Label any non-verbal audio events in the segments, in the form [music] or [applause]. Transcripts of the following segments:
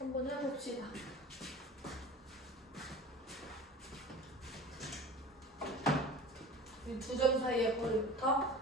한번 해봅시다. 이 두 점 사이의 거리부터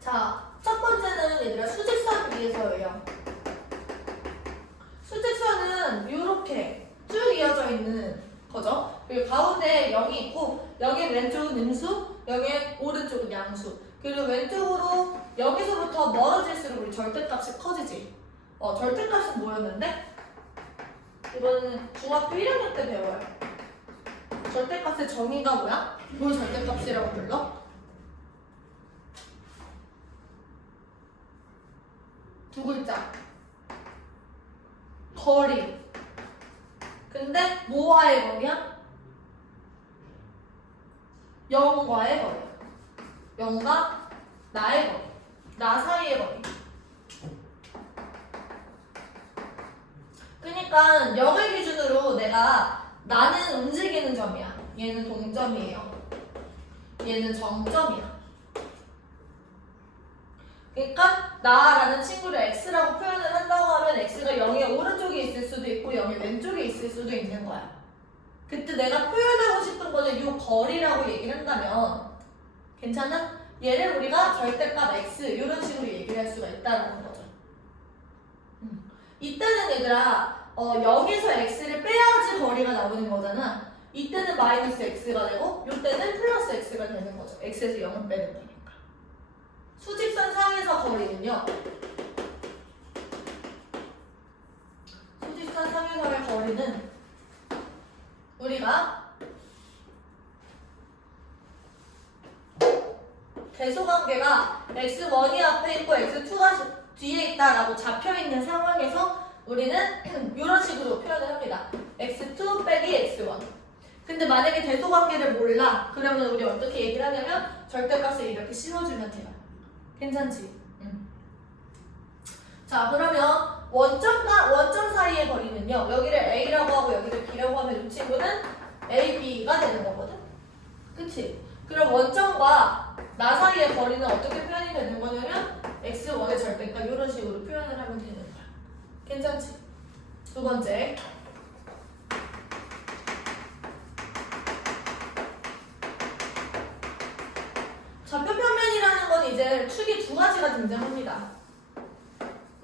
자, 첫 번째는 얘들아 수직선 위에서예요. 수직선은 이렇게 쭉 이어져 있는 거죠. 그리고 가운데 0이 있고 여기 왼쪽은 음수, 여기 오른쪽은 양수. 그리고 왼쪽으로 여기서부터 멀어질수록 우리 절대값이 커지지. 어, 절대값은 뭐였는데? 이거는 중학교 1학년 때 배워요. 절대값의 정의가 뭐야? 뭘 절대값이라고 불러? 두 글자. 거리. 근데 뭐와의 거리야? 0과의 거리. 0과 나의 거리. 나 사이의 거리. 그러니까 0을 기준으로 내가 나는 움직이는 점이야. 얘는 동점이에요. 얘는 정점이야. 그러니까 나라는 친구를 x라고 표현을 한다고 하면 x가 0의 오른쪽에 있을 수도 있고 0의 왼쪽에 있을 수도 있는 거야. 그때 내가 표현하고 싶은 거는 이 거리라고 얘기를 한다면 괜찮아? 얘를 우리가 절대값 x 이런 식으로 얘기를 할 수가 있다는 거죠. 음. 이때는 얘들아 어, 0에서 x를 빼야지 거리가 나오는 거잖아. 이때는 마이너스 x가 되고 이때는 플러스 x가 되는 거죠. x에서 0을 빼는 거니까. 수직선 상에서 거리는요. 수직선 상에서의 거리는 우리가 대소관계가 x1이 앞에 있고 x2가 뒤에 있다라고 잡혀 있는 상황에서 우리는 [clears throat] 이런 식으로 표현을 합니다. x2 빼기 x1. 근데 만약에 대소관계를 몰라 그러면 우리 어떻게 얘기를 하냐면 절대값을 이렇게 씌워주면 돼요. 괜찮지? 응. 자 그러면 원점과 원점 사이의 거리는요. 여기를 a라고 하고 여기를 b라고 하면 이 친구는 a, b가 되는 거거든. 그치? 그럼 원점과 나 사이의 거리는 어떻게 표현이 되는 거냐면 x1의 절대값 이런 식으로 표현을 하면 되는 거야. 괜찮지? 두 번째. 좌표평면이라는 건 이제 축이 두 가지가 등장합니다.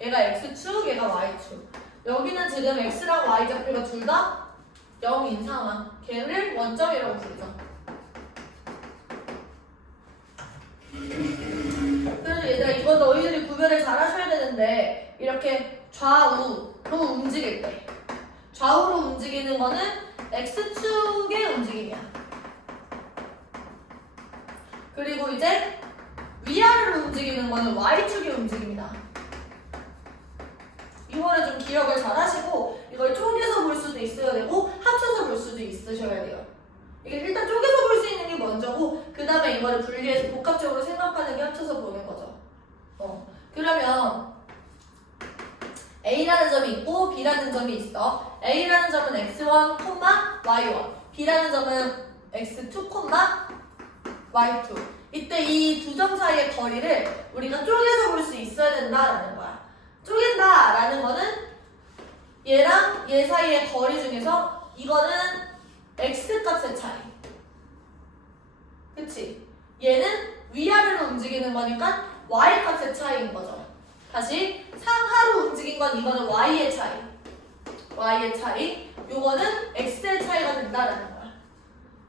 얘가 x축, 얘가 y축. 여기는 지금 x랑 y 좌표가 둘 다 0인 상황. 걔를 원점이라고 부르죠. 그래서 얘들아 이거 너희들이 구별을 잘 하셔야 되는데 이렇게 좌우로 움직일 때 좌우로 움직이는 거는 x축의 움직임이야. 그리고 이제 위아래로 움직이는 거는 y축의 움직임이다. 이거를 좀 기억을 잘 하시고 이걸 쪼개서 볼 수도 있어야 되고 합쳐서 볼 수도 있으셔야 돼요. 이게 일단 쪼개서 볼 수 있는 게 먼저고 그 다음에 이거를 분리해서 복합적으로 생각하는 게 합쳐서 보는 거죠. 어 그러면 A라는 점이 있고 B라는 점이 있어. A라는 점은 x1, y1. B라는 점은 x2, y2. 이때 이 두 점 사이의 거리를 우리가 쪼개서 볼 수 있어야 된다라는 거야. 쪼갠다 라는 거는 얘랑 얘 사이의 거리 중에서 이거는 x 값의 차이. 그치? 얘는 위아래로 움직이는 거니까 y 값의 차이인 거죠. 다시 상하로 움직인 건 이거는 y의 차이. y의 차이. 요거는 x의 차이가 된다라는 거야.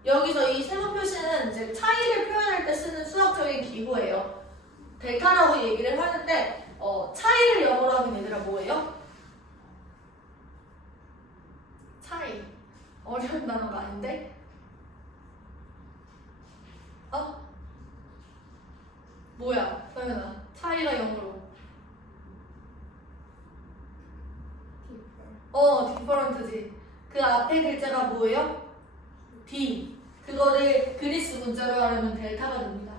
여기서 이 세모 표시는 이제 차이를 표현할 때 쓰는 수학적인 기구예요. 델타라고 얘기를 하는데 어, 차이를 영어로 하면 얘들아 뭐예요? 차이. 어려운 단어가 아닌데? 어? 뭐야, 서연아. 차이가 영어로. 어, 디퍼런트지. 그 앞에 글자가 뭐예요? D. 그거를 그리스 문자로 하려면 델타가 됩니다.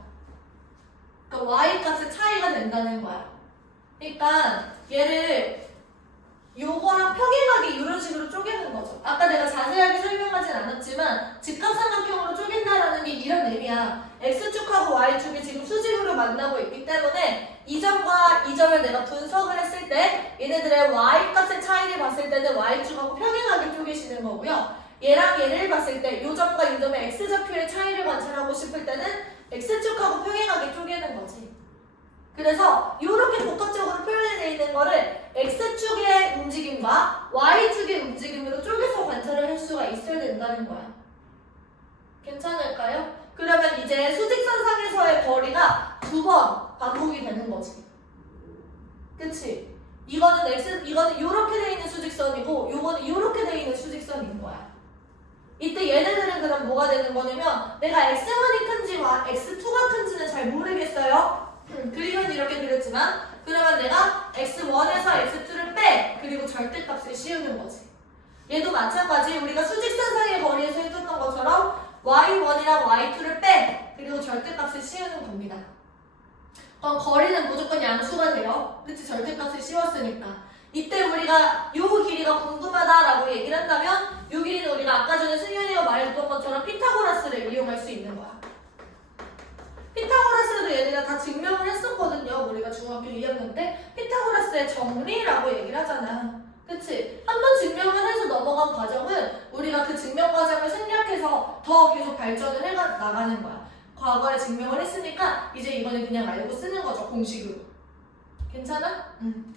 그러니까 y 값의 차이가 된다는 거야. 그러니까 얘를 요거랑 평행하게 이런 식으로 쪼개는 거죠. 아까 내가 자세하게 설명하진 않았지만 직각삼각형으로 쪼갠다라는 게 이런 의미야. x축하고 y축이 지금 수직으로 만나고 있기 때문에 이 점과 이 점을 내가 분석을 했을 때 얘네들의 y 값의 차이를 봤을 때는 y축하고 평행하게 쪼개시는 거고요. 얘랑 얘를 봤을 때 이 점과 이 점의 x좌표의 차이를 관찰하고 싶을 때는 x축하고 평행하게 쪼개는 거지. 그래서 이렇게 복합적으로 표현되어 있는 거를 x축의 움직임과 y축의 움직임으로 쪼개서 관찰을 할 수가 있어야 된다는 거야. 괜찮을까요? 그러면 이제 수직선상에서의 거리가 두 번 반복이 되는 거지. 그치? 이거는 x, 이거는 이렇게 돼 있는 수직선이고, 요거는 이렇게 돼 있는 수직선인 거야. 이때 얘네들은 그럼 뭐가 되는 거냐면, 내가 x1이 큰지와 x2가 큰지는 잘 모르겠어요. 그림은 이렇게 그렸지만, 그러면 내가 x1에서 x2를 빼! 그리고 절대값을 씌우는 거지. 얘도 마찬가지, 우리가 수직선상의 거리에서 했었던 것처럼, y1이랑 y2를 빼! 그리고 절대값을 씌우는 겁니다. 그럼 거리는 무조건 양수가 돼요. 그치? 절대값을 씌웠으니까. 이때 우리가 요 길이가 궁금하다라고 얘기를 한다면 요 길이는 우리가 아까 전에 승현이가 말했던 것처럼 피타고라스를 이용할 수 있는 거야. 피타고라스 도 얘네가 다 증명을 했었거든요. 우리가 중학교 2학년 때 피타고라스의 정리라고 얘기를 하잖아. 그치? 한번 증명을 해서 넘어간 과정은 우리가 그 증명 과정을 생략해서 더 계속 발전을 해 나가는 거야. 과거에 증명을 했으니까 이제 이거는 그냥 알고 쓰는 거죠. 공식으로. 괜찮아? 응.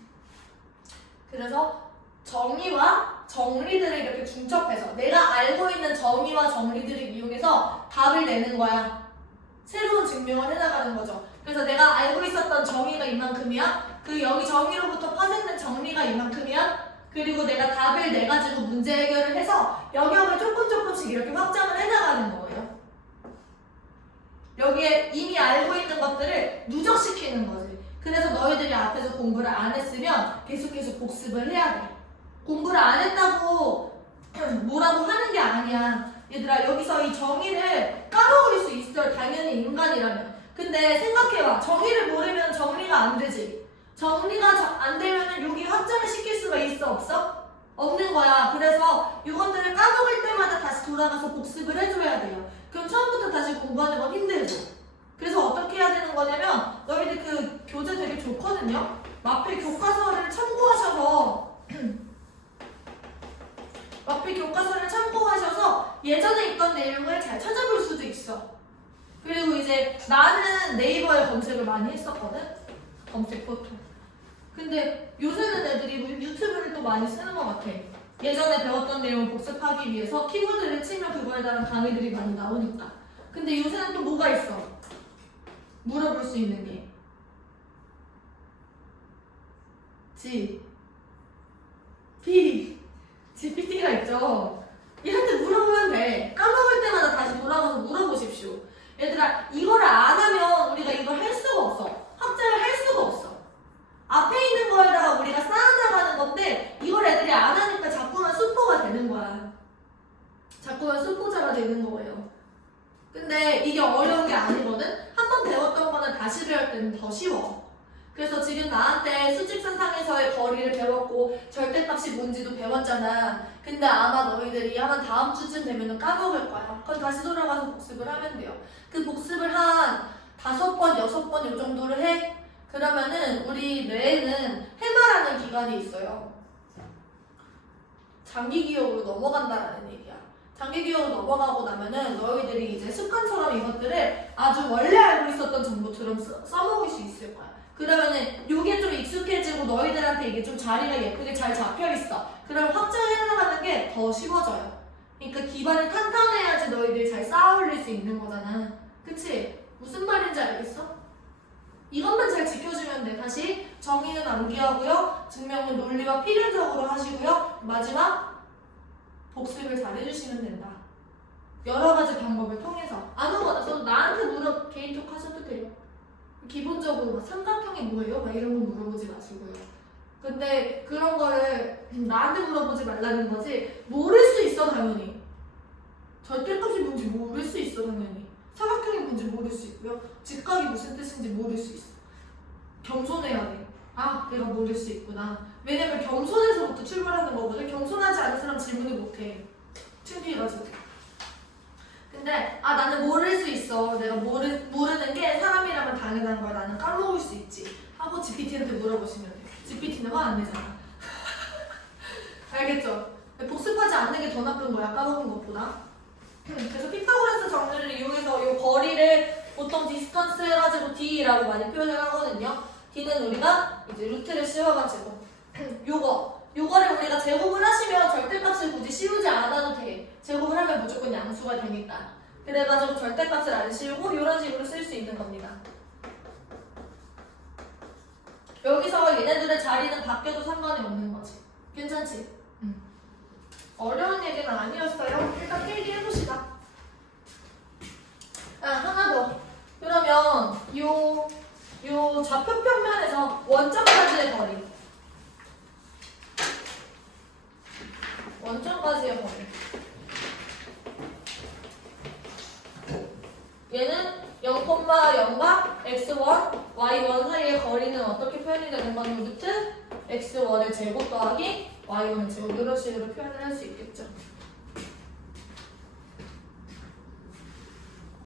그래서 정의와 정리들을 이렇게 중첩해서 내가 알고 있는 정의와 정리들을 이용해서 답을 내는 거야. 새로운 증명을 해나가는 거죠. 그래서 내가 알고 있었던 정의가 이만큼이야. 그 여기 정의로부터 파생된 정리가 이만큼이야. 그리고 내가 답을 내 가지고 문제 해결을 해서 영역을 조금 조금씩 이렇게 확장을 해나가는 거예요. 여기에 이미 알고 있는 것들을 누적시키는 거지. 그래서 너희들이 앞에서 공부를 안 했으면 계속해서 복습을 해야 돼. 공부를 안 했다고 [clears throat] 뭐라고 하는 게 아니야. 얘들아 여기서 이 정의를 까먹을 수 있어요. 당연히 인간이라면. 근데 생각해봐. 정의를 모르면 정리가 안 되지. 정리가 자- 안 되면은 여기 확장을 시킬 수가 있어 없어? 없는 거야. 그래서 이것들을 까먹을 때마다 다시 돌아가서 복습을 해줘야 돼요. 그럼 처음부터 다시 공부하는 건 힘들죠. 그래서 어떻게 해야 되는 거냐면 너희들 그 교재 되게 좋거든요. 마필 교과서를 참고하셔서 마필 교과서를 참고하셔서 예전에 있던 내용을 잘 찾아볼 수도 있어. 그리고 이제 나는 네이버에 검색을 많이 했었거든. 검색 포토. 근데 요새는 애들이 뭐 유튜브를 또 많이 쓰는 것 같아. 예전에 배웠던 내용을 복습하기 위해서 키워드를 치면 그거에 대한 강의들이 많이 나오니까. 근데 요새는 또 뭐가 있어? 물어볼 수 있는 게. G, P, GPT가 있죠. 얘한테 물어보면 돼. 까먹을 때마다 다시 돌아가서 물어보십시오. 얘들아, 이거를 안 하면 우리가 이걸 할 수가 없어. 확장을 할 수가 없어. 앞에 있는 거에다가 우리가 쌓아나가는 건데 이걸 애들이 안 하니까 자꾸만 수포가 되는 거야. 자꾸만 수포자가 되는 거예요. 근데 이게 어려운 게 아니거든? 한 번 배웠던 거는 다시 배울 때는 더 쉬워. 그래서 지금 나한테 수직 선상에서의 거리를 배웠고 절대값이 뭔지도 배웠잖아. 근데 아마 너희들이 아마 다음 주쯤 되면 까먹을 거야. 그럼 다시 돌아가서 복습을 하면 돼요. 그 복습을 한 다섯 번, 여섯 번 이 정도를 해. 그러면은 우리 뇌에는 해마라는 기관이 있어요. 장기 기억으로 넘어간다라는 얘기야. 장기 기억으로 넘어가고 나면은 너희들이 이제 습관처럼 이것들을 아주 원래 알고 있었던 정보처럼 써, 써먹을 수 있을 거야. 그러면은 이게 좀 익숙해지고 너희들한테 이게 좀 자리가 예쁘게 잘 잡혀 있어. 그럼 확장해 나가는 게 더 쉬워져요. 그러니까 기반이 탄탄해야지 너희들이 잘 쌓아올릴 수 있는 거잖아. 그치? 무슨 말인지 알겠어? 이것만 잘 지켜주면 돼. 다시 정의는 암기하고요. 증명은 논리와 필연적으로 하시고요. 마지막 복습을 잘 해주시면 된다. 여러 가지 방법을 통해서 아무거나 저도 나한테 물어 개인톡 하셔도 돼요. 기본적으로 막 삼각형이 뭐예요? 막 이런 거 물어보지 마시고요. 근데 그런 거를 나한테 물어보지 말라는 거지 모를 수 있어 당연히. 절대값이 뭔지 모를 수 있어 당연히. 사각형이 뭔지 모를 수 있고요. 직각이 무슨 뜻인지 모를 수 있어. 겸손해야 돼. 아, 내가 모를 수 있구나. 왜냐면 겸손에서부터 출발하는 거거든. 겸손하지 않은 사람 질문을 못 해. 창피해가지고. 근데 아 나는 모를 수 있어. 내가 모르 모르는 게 사람이라면 당연한 거야. 나는 까먹을 수 있지. 하고 GPT한테 물어보시면 돼. GPT는 화 안 내잖아. [laughs] 알겠죠? 복습하지 않는 게 더 나쁜 거야. 까먹은 것보다. 그래서 피타고라스 정리를 이용해서 이 거리를 보통 디스턴스 해가지고 D라고 많이 표현을 하거든요. D는 우리가 이제 루트를 씌워가지고 [clears throat] 요거 요거를 우리가 제곱을 하시면 절대값을 굳이 씌우지 않아도 돼. 제곱을 하면 무조건 양수가 되니까. 그래가지고 절대값을 안 씌우고 이런 식으로 쓸 수 있는 겁니다. 여기서 얘네들의 자리는 바뀌어도 상관이 없는 거지. 괜찮지? 응. 어려운 얘기는 아니었어요. 일단 필기 해보시다. 아, 하나 더. 그러면 요, 요 좌표 평면에서 원점까지의 거리. 원점까지의 거리. 얘는 0,0과 x1, y1 사이의 거리는 어떻게 표현이 되는 거니? 루트 x1의 제곱 더하기 y1의 제곱 이런 식으로 표현을 할 수 있겠죠.